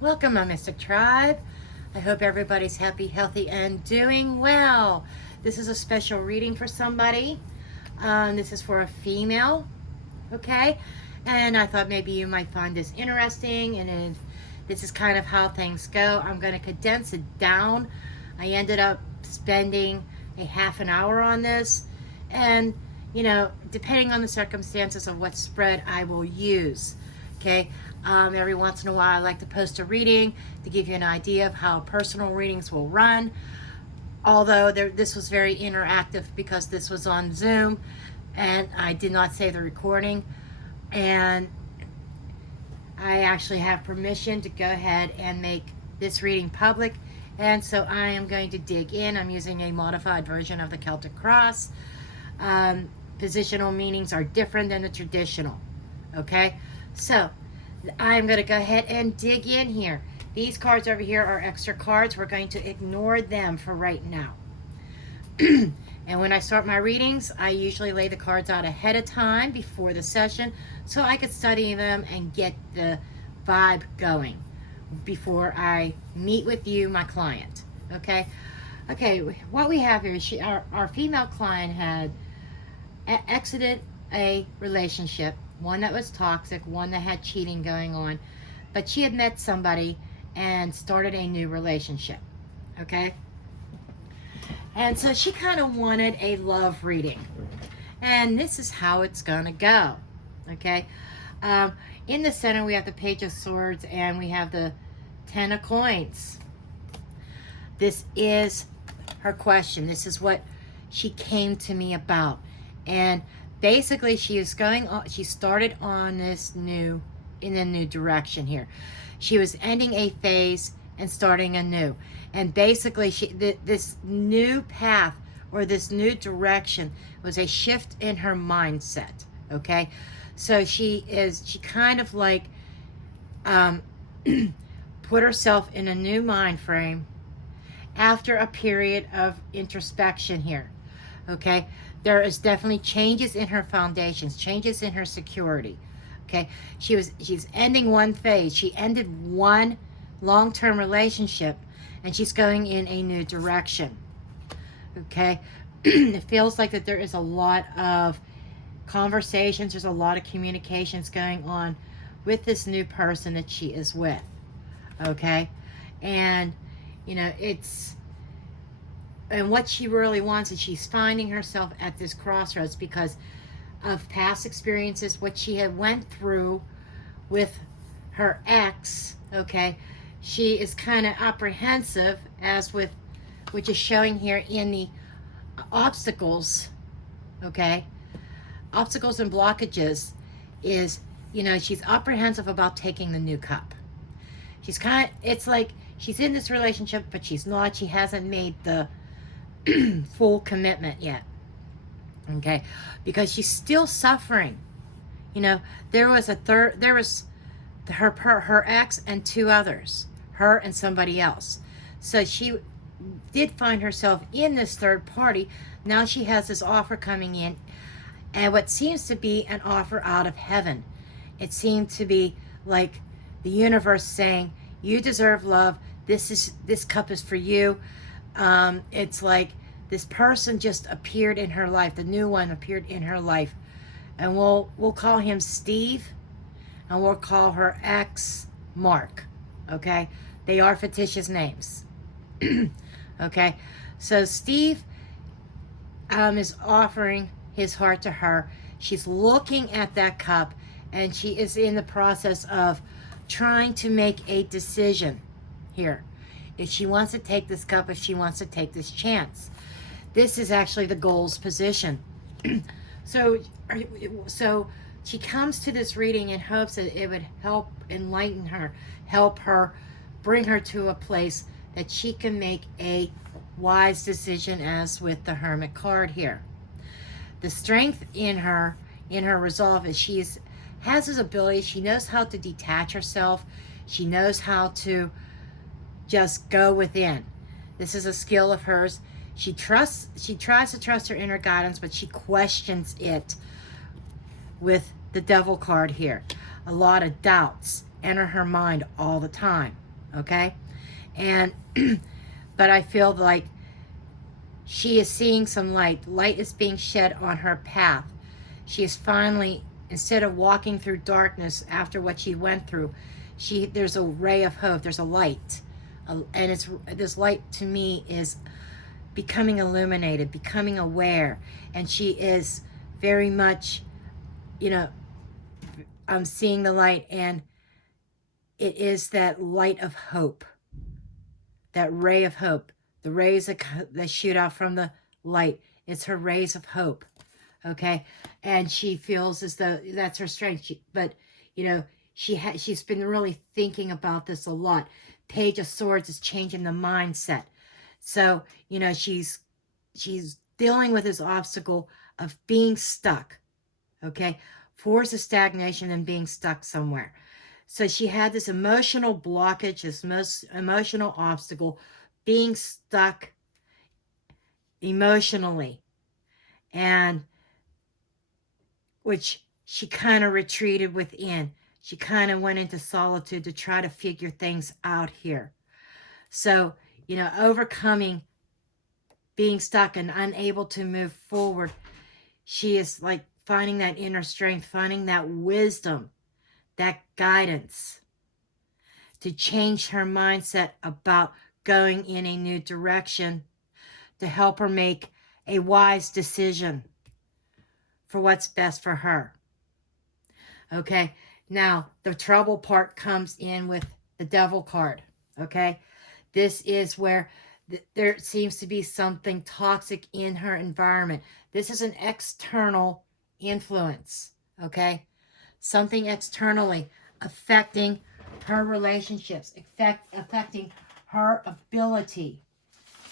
Welcome, my Mystic Tribe. I hope everybody's happy, healthy, and doing well. This is a special reading for somebody. This is for a female, okay? And I thought maybe you might find this interesting, and this is kind of how things go. I'm going to condense it down. I ended up spending a half an hour on this, and depending on the circumstances of what spread I will use, okay? Every once in a while I like to post a reading to give you an idea of how personal readings will run, although this was very interactive because this was on Zoom and I did not save the recording, and I actually have permission to go ahead and make this reading public, and so I am going to dig in. I'm using a modified version of the Celtic Cross. Positional meanings are different than the traditional, okay? So I'm going to go ahead and dig in here. These cards over here are extra cards. We're going to ignore them for right now. And when I start my readings, I usually lay the cards out ahead of time before the session so I could study them and get the vibe going before I meet with you, my client. Okay? Okay, what we have here is our female client had exited a relationship, one that was toxic, one that had cheating going on, but she had met somebody and started a new relationship, okay? And so she kind of wanted a love reading, and this is how it's gonna go, okay? In the center we have the Page of Swords and we have the Ten of Coins. This is her question. This is what she came to me about. And basically she started on this in a new direction here. She was ending a phase and starting a new. And basically this new path or this new direction was a shift in her mindset, okay? So she kind of like put herself in a new mind frame after a period of introspection here, okay? There is definitely changes in her foundations, changes in her security, okay? She's ending one phase. She ended one long-term relationship, and she's going in a new direction, okay? It feels like that there is a lot of conversations, there's a lot of communications going on with this new person that she is with, okay? And, and what she really wants is she's finding herself at this crossroads because of past experiences, what she had went through with her ex, okay? She is kind of apprehensive, which is showing here in the obstacles, okay? Obstacles and blockages is, she's apprehensive about taking the new cup. It's like she's in this relationship, but she's not. She hasn't made the full commitment yet, okay? Because she's still suffering. There was her ex and two others, her and somebody else. So she did find herself in this third party. Now she has this offer coming in, and what seems to be an offer out of heaven. It seemed to be like the universe saying, you deserve love. This cup is for you. It's like this person just appeared in her life. The new one appeared in her life, and we'll call him Steve, and we'll call her ex Mark, okay? They are fictitious names. Okay, so Steve is offering his heart to her. She's looking at that cup, and she is in the process of trying to make a decision here. If she wants to take this cup, if she wants to take this chance. This is actually the goals position. So she comes to this reading in hopes that it would help enlighten her, help her, bring her to a place that she can make a wise decision, as with the Hermit card here. The strength in her resolve is she has this ability. She knows how to detach herself. She knows how to just go within. This is a skill of hers. She tries to trust her inner guidance, but she questions it with the Devil card here. A lot of doubts enter her mind all the time. okay? And, but I feel like she is seeing some light. Light is being shed on her path. She is finally, instead of walking through darkness after what she went through, there's a ray of hope. There's a light, and this light to me is becoming illuminated, becoming aware, and she is very much, you know, I'm seeing the light, and it is that light of hope, that ray of hope, the rays that shoot out from the light. It's her rays of hope, okay? And she feels as though that's her strength. But, you know, she's been really thinking about this a lot. Page of Swords is changing the mindset. So, you know, she's dealing with this obstacle of being stuck, okay? Force of stagnation and being stuck somewhere. So she had this emotional blockage, this most emotional obstacle, being stuck emotionally, and which she kind of retreated within. She kind of went into solitude to try to figure things out here. So, you know, overcoming being stuck and unable to move forward, she is like finding that inner strength, finding that wisdom, that guidance to change her mindset about going in a new direction, to help her make a wise decision for what's best for her. Okay, now the trouble part comes in with the Devil card. Okay, this is where there seems to be something toxic in her environment. This is an external influence. Okay, something externally affecting her relationships, affecting her ability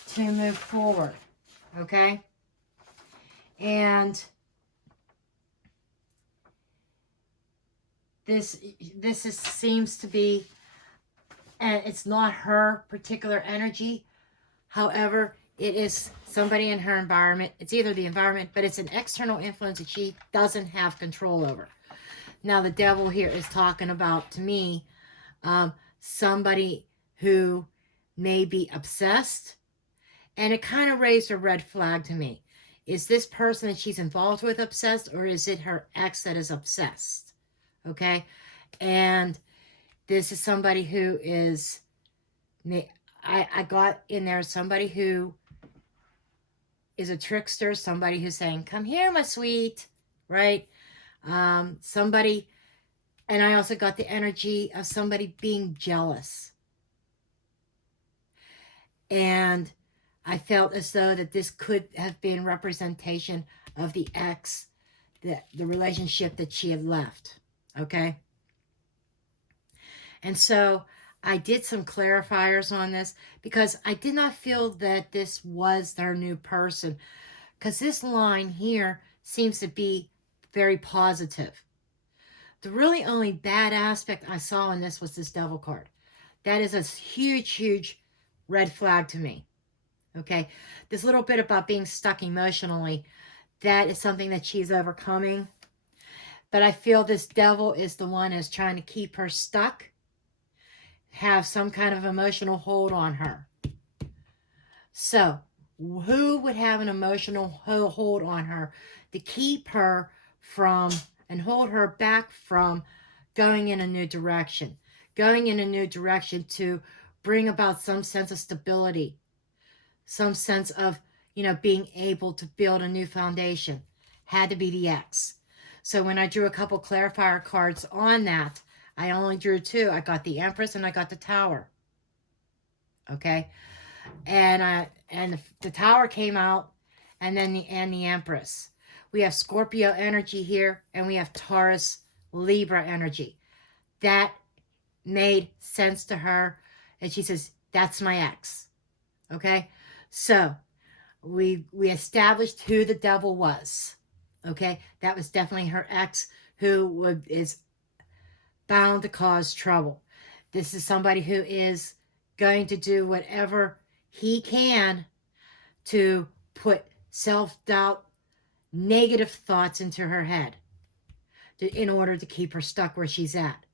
to move forward. Okay, and this seems to be, and it's not her particular energy. However, it is somebody in her environment. It's either the environment, but it's an external influence that she doesn't have control over. Now, the Devil here is talking about, to me, somebody who may be obsessed, and it kind of raised a red flag to me. Is this person that she's involved with obsessed, or is it her ex that is obsessed? Okay, and this is somebody who is, I got in there somebody who is a trickster, somebody who's saying, come here, my sweet, right? Somebody, and I also got the energy of somebody being jealous. And I felt as though that this could have been representation of the ex, the relationship that she had left, okay? And so I did some clarifiers on this because I did not feel that this was their new person, because this line here seems to be very positive. The really only bad aspect I saw in this was this Devil card. That is a huge, huge red flag to me. Okay, this little bit about being stuck emotionally, that is something that she's overcoming. But I feel this Devil is the one who's trying to keep her stuck, have some kind of emotional hold on her. So, who would have an emotional hold on her to keep her from and hold her back from going in a new direction? Going in a new direction to bring about some sense of stability, some sense of, you know, being able to build a new foundation. Had to be the ex. So when I drew a couple clarifier cards on that, I only drew two. I got the Empress and I got the Tower. Okay, and the Tower came out, and then the Empress. We have Scorpio energy here, and we have Taurus, Libra energy. That made sense to her, and she says, "That's my ex." Okay, so we established who the Devil was. Okay, that was definitely her ex, who is bound to cause trouble. This is somebody who is going to do whatever he can to put self-doubt, negative thoughts into her head in order to keep her stuck where she's at.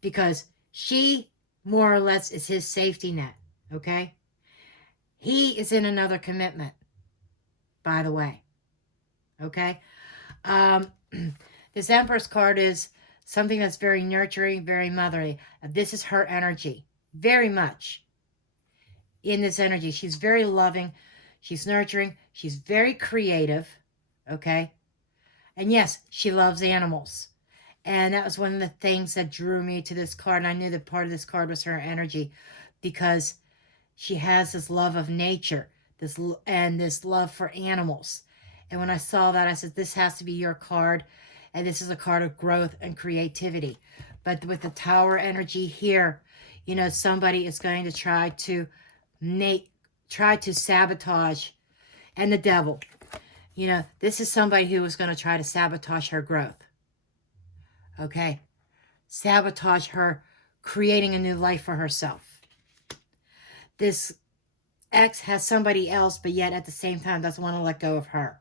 Because she more or less is his safety net, okay? He is in another commitment, by the way, okay? Um, this Empress card is something that's very nurturing, very motherly. This is her energy, very much in this energy. She's very loving. She's nurturing. She's very creative, okay? And yes, she loves animals. And that was one of the things that drew me to this card. And I knew that part of this card was her energy because she has this love of nature, this love for animals. And when I saw that, I said, this has to be your card. And this is a card of growth and creativity. But with the Tower energy here, you know, somebody is going to try to sabotage, and the devil. You know, this is somebody who is going to try to sabotage her growth. Okay? Sabotage her creating a new life for herself. This ex has somebody else, but yet at the same time doesn't want to let go of her.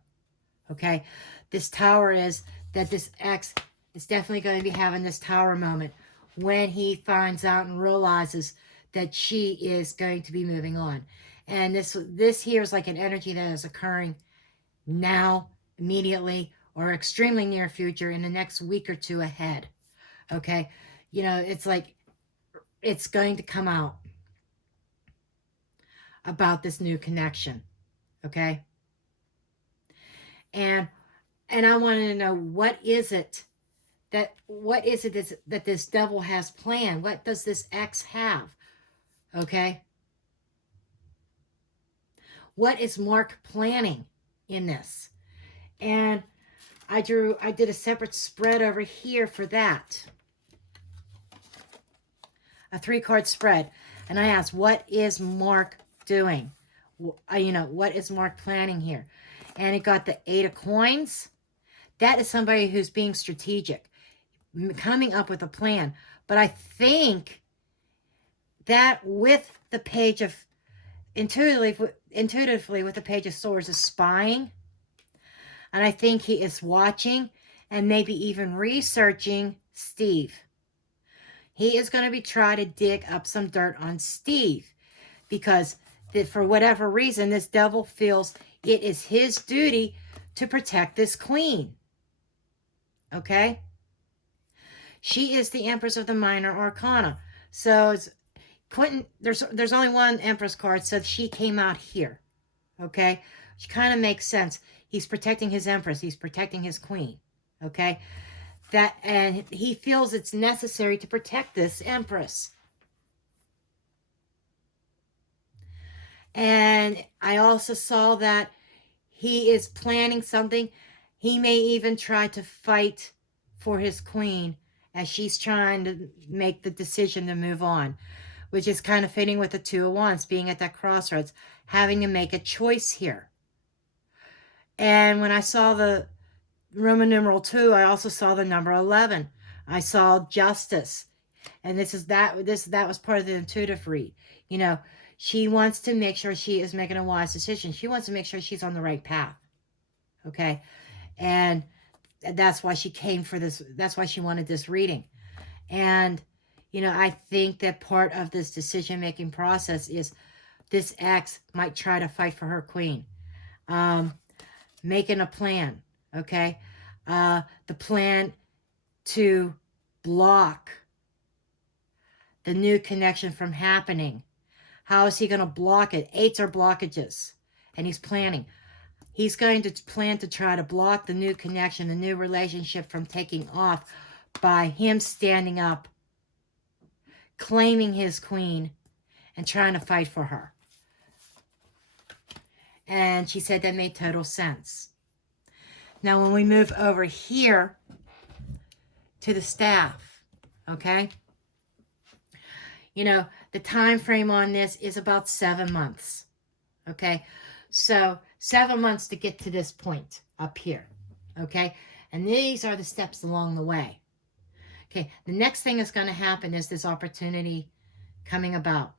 Okay? This Tower is that this ex is definitely going to be having this Tower moment when he finds out and realizes that she is going to be moving on. And this here is like an energy that is occurring now, immediately, or extremely near future in the next week or two ahead. Okay? You know, it's like it's going to come out about this new connection. Okay? And I wanted to know what is it that this devil has planned? What does this ex have? Okay? What is Mark planning in this? And I did a separate spread over here for that. A 3-card spread. And I asked, what is Mark doing? You know, what is Mark planning here? And it got the 8 of coins. That is somebody who's being strategic, coming up with a plan. But I think that with the page of, intuitively with the page of swords is spying. And I think he is watching and maybe even researching Steve. He is going to be trying to dig up some dirt on Steve because for whatever reason, this devil feels it is his duty to protect this queen. Okay? She is the Empress of the Minor Arcana. So it's Quentin, there's only one Empress card, so she came out here. Okay? Which kind of makes sense. He's protecting his Empress. He's protecting his queen. Okay? And he feels it's necessary to protect this Empress. And I also saw that he is planning something. He may even try to fight for his queen as she's trying to make the decision to move on, which is kind of fitting with the 2 of Wands, being at that crossroads, having to make a choice here. And when I saw the Roman numeral 2, I also saw the number 11. I saw justice. And that was part of the intuitive read. You know, she wants to make sure she is making a wise decision. She wants to make sure she's on the right path. Okay? And that's why she came for this. That's why she wanted this reading. And, you know, I think that part of this decision-making process is this ex might try to fight for her queen. Making a plan, okay? The plan to block the new connection from happening. How is he going to block it? 8s are blockages, and he's planning. He's going to plan to try to block the new connection, the new relationship from taking off by him standing up, claiming his queen, and trying to fight for her. And she said that made total sense. Now, when we move over here to the staff, okay? You know, the time frame on this is about 7 months, okay? So 7 months to get to this point up here, okay? And these are the steps along the way. Okay, the next thing that's going to happen is this opportunity coming about.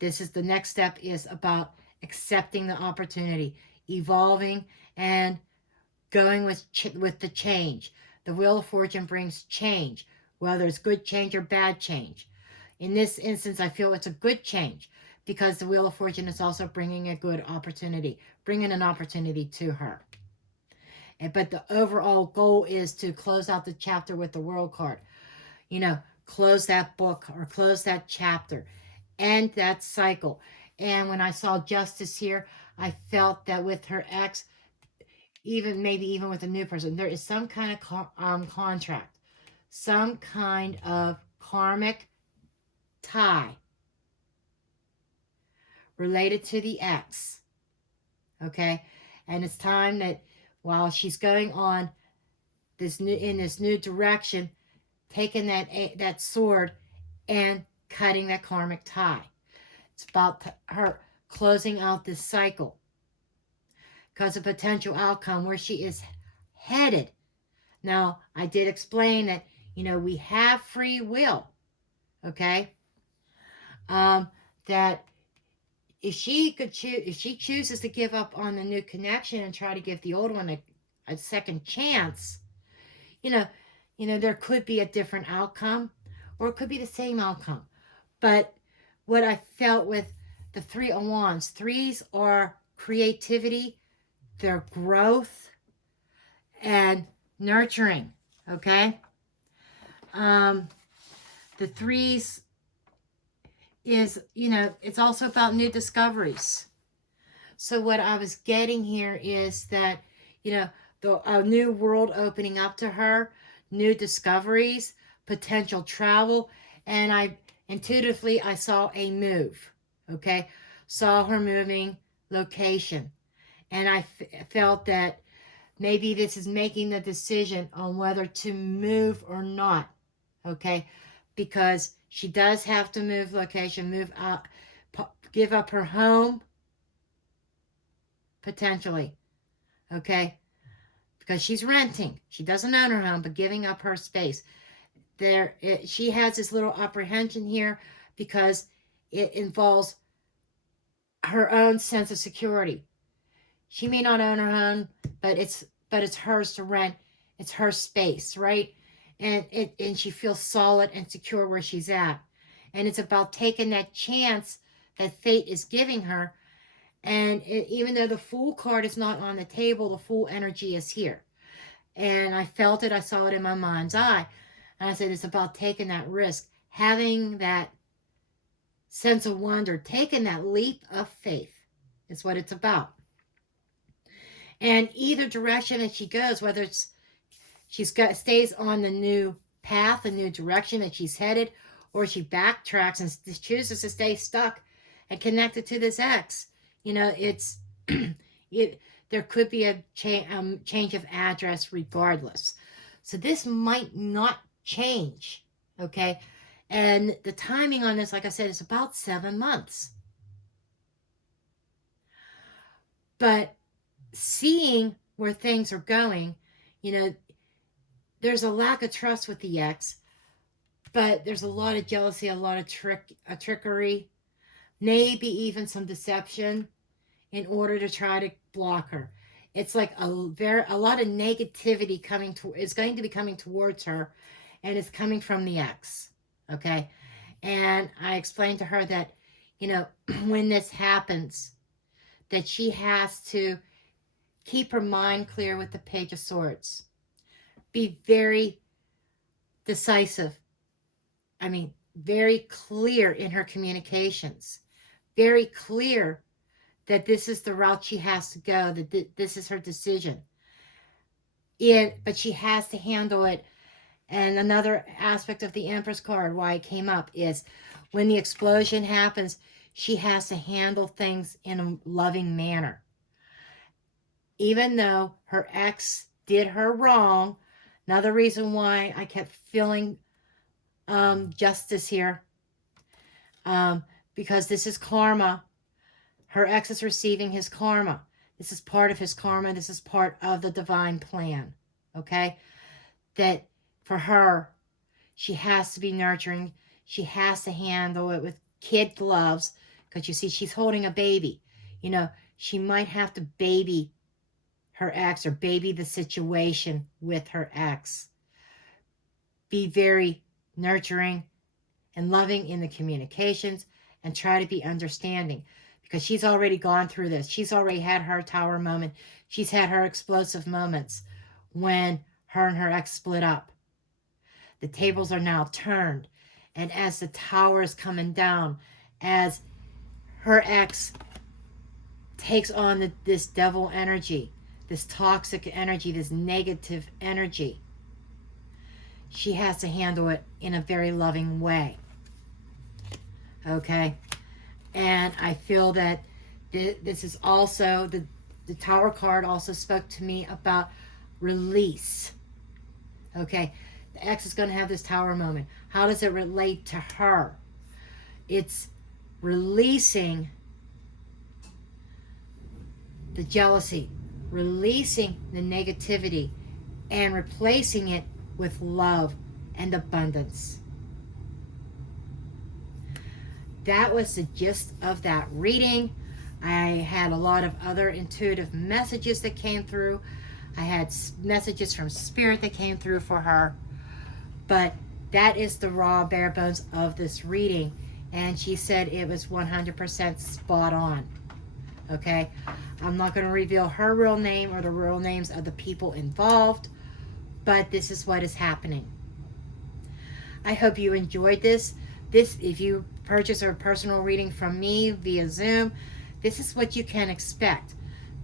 The next step is about accepting the opportunity, evolving, and going with the change. The Wheel of Fortune brings change, whether it's good change or bad change. In this instance, I feel it's a good change because the Wheel of Fortune is also bringing a good opportunity, bringing an opportunity to her. But the overall goal is to close out the chapter with the World card. Close that book or close that chapter, end that cycle. And when I saw Justice here, I felt that with her ex, maybe even with a new person, there is some kind of contract, some kind of karmic tie related to the ex. Okay? And it's time that while she's going on this new direction, taking that sword and cutting that karmic tie. It's about her closing out this cycle because of potential outcome where she is headed. Now, I did explain that, we have free will, okay? That if she chooses to give up on the new connection and try to give the old one a second chance, there could be a different outcome, or it could be the same outcome. But what I felt with the Three of Wands, threes are creativity, their growth, and nurturing, okay? The threes is, it's also about new discoveries. So what I was getting here is that, a new world opening up to her, new discoveries, potential travel, and I saw a move, okay? Saw her moving location, and I felt that maybe this is making the decision on whether to move or not, okay? Because she does have to move location, move out, give up her home, potentially, okay? Because she's renting. She doesn't own her home, but giving up her space. She has this little apprehension here because it involves her own sense of security. She may not own her home, but it's hers to rent. It's her space, right? And she feels solid and secure where she's at. And it's about taking that chance that fate is giving her. And even though the Fool card is not on the table, the Fool energy is here. And I felt it. I saw it in my mind's eye. And I said, it's about taking that risk, having that sense of wonder, taking that leap of faith is what it's about. And either direction that she goes, whether stays on the new path, the new direction that she's headed, or she backtracks and chooses to stay stuck and connected to this ex, it's there could be a change of address regardless. So this might not change, okay? And the timing on this, like I said, is about 7 months. But seeing where things are going, there's a lack of trust with the ex, but there's a lot of jealousy, a lot of trickery, maybe even some deception in order to try to block her. It's like a lot of negativity is going to be coming towards her, and it's coming from the ex, okay? And I explained to her that, when this happens, that she has to keep her mind clear with the Page of Swords. Be very decisive. Very clear in her communications. Very clear that this is the route she has to go, that this is her decision. But she has to handle it. And another aspect of the Empress card, why it came up, is when the explosion happens, she has to handle things in a loving manner. Even though her ex did her wrong, another reason why I kept feeling justice here, because this is karma. Her ex is receiving his karma. This is part of his karma. This is part of the divine plan, okay? That for her, she has to be nurturing. She has to handle it with kid gloves, because you see, she's holding a baby. She might have to baby her ex or baby the situation with her ex. Be very nurturing and loving in the communications, and try to be understanding, because she's already gone through this. She's already had her tower moment. She's had her explosive moments when her and her ex split up. The tables are now turned. And as the tower is coming down, as her ex takes on this devil energy, this toxic energy, this negative energy, she has to handle it in a very loving way. Okay? And I feel that this is also, the Tower card also spoke to me about release. Okay? The ex is going to have this Tower moment. How does it relate to her? It's releasing the jealousy, releasing the negativity, and replacing it with love and abundance. That was the gist of that reading. I had a lot of other intuitive messages that came through. I had messages from Spirit that came through for her. But that is the raw bare bones of this reading. And she said it was 100% spot on. Okay? I'm not going to reveal her real name or the real names of the people involved, but this is what is happening. I hope you enjoyed this. If you purchase a personal reading from me via Zoom, this is what you can expect.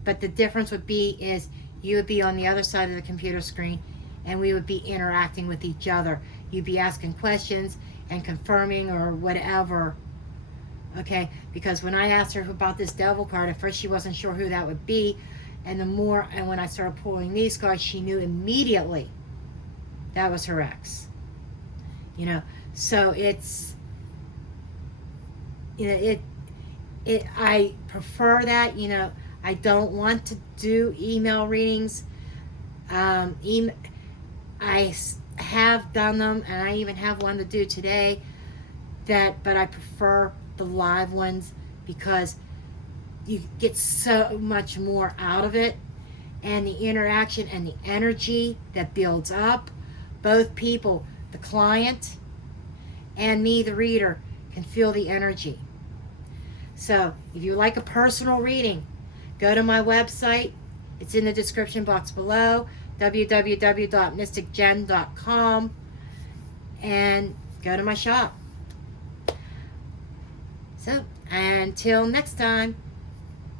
But the difference would be is you would be on the other side of the computer screen and we would be interacting with each other. You'd be asking questions and confirming or whatever. Okay, because when I asked her about this devil card, at first she wasn't sure who that would be. And when I started pulling these cards, she knew immediately that was her ex. You know, so it's, you know, I prefer that. You know, I don't want to do email readings. I have done them, and I even have one to do today. But I prefer the live ones because you get so much more out of it, and the interaction and the energy that builds up. Both people, the client and me, the reader, can feel the energy. So if you like a personal reading, go to my website. It's in the description box below, www.mysticjenn.com, and go to my shop. So until next time,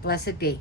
blessed be.